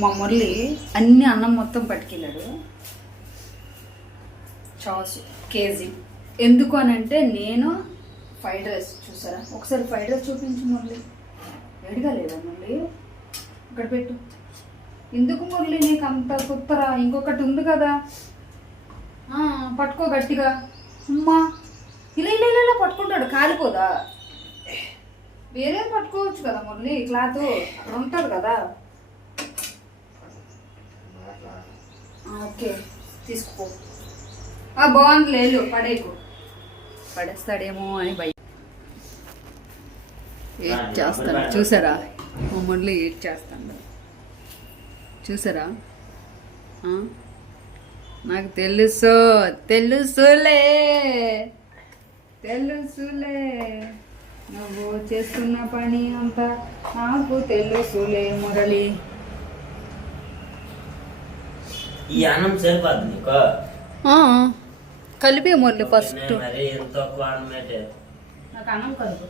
మా మురళి అన్ని అన్నం మొత్తం పట్టుకెళ్ళాడు. చాసు కేజీ. ఎందుకు అని అంటే నేను ఫ్రైడ్ రైస్ చూసారా, ఒకసారి ఫ్రైడ్ రైస్ చూపించు మురళి. వేడిగా లేదా మురళి? ఇక్కడ పెట్టు. ఎందుకు మురళి నీకు అంత కుత్తరా? ఇంకొకటి ఉంది కదా, పట్టుకో గట్టిగా. అమ్మా ఇలా ఇలా ఇలా పట్టుకుంటాడు, కాలిపోదా? వేరే పట్టుకోవచ్చు కదా మురళి, క్లాత్ అక్కడ ఉంటుంది కదా. ఓకే తీసుకో. బాగుంది, లేదు పడేకు, పడేస్తాడేమో అని భయం. ఏడ్ చేస్తాడు చూసారా, మురళి ఏడ్ చేస్తాడు చూసారా. నాకు తెలుసులే నువ్వు చేస్తున్న పని అంతా నాకు తెలుసులే మురళి. ఈ అన్నం సరిపోద్ది నీకు? కలిపి మురళి ఫస్ట్. నాకు అన్నం కలుపు.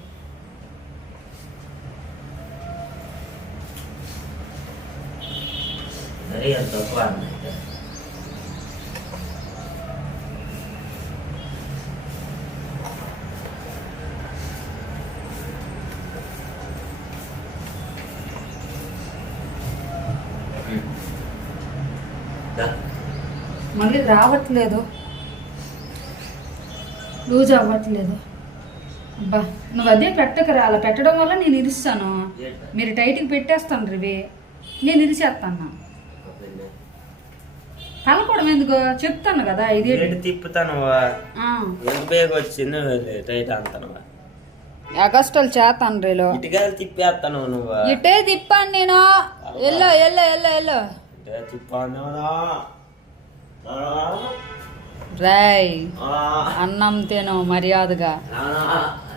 మరీ ఎంత తక్కువ అన్నం అయితే. మళ్ళీ రావట్లేదు, లూజ్ అవ్వట్లేదు. అబ్బా నువ్వు అదే పెట్టకరా, అలా పెట్టడం వల్ల నేను ఇరుస్తాను. మీరు టైట్కి పెట్టేస్తాను రివి, నేను ఇరిచేస్తాను. కలపడం ఎందుకు చెప్తాను కదా. ఇది తిప్పుతాను వచ్చింది టైట్ అంతాను. అగస్టల్ చేస్తాను రేలో ఇటుకాయలు తిప్పేస్తాను. నువ్వు ఇటే తిప్పాను నేను. ఎల్లో తిప్పాను రాయ్. అన్నం తిను మర్యాదగా.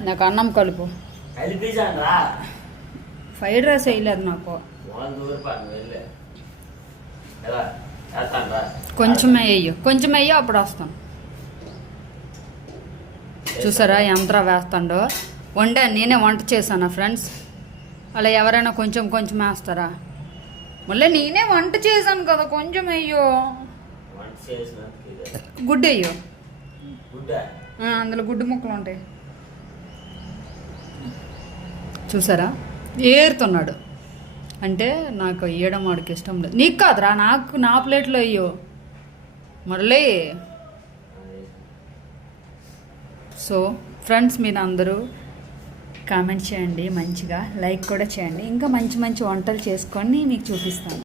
నాకు అన్నం కలుపు. ఫ్రైడ్ రైస్ వేయలేదు నాకు, కొంచెమే వేయు అప్పుడు వస్తాను. చూసారా ఎంత వేస్తాడో. నేనే వంట చేశాను ఫ్రెండ్స్. అలా ఎవరైనా కొంచెం వేస్తారా? మళ్ళీ నేనే వంట చేశాను కదా, కొంచెం వేయో. గుడ్డు వేయో, అందులో గుడ్డు ముక్కలు ఉంటాయి. చూసారా ఏరుతున్నాడు అంటే నాకు వేయడం వాడికి ఇష్టం లేదు. నీకు కాదురా, నా ప్లేట్లో అయ్యో మళ్ళీ. సో ఫ్రెండ్స్, మీరు అందరూ కామెంట్ చేయండి, మంచిగా లైక్ కూడా చేయండి. ఇంకా మంచి వంటలు చేసుకొని మీకు చూపిస్తాను.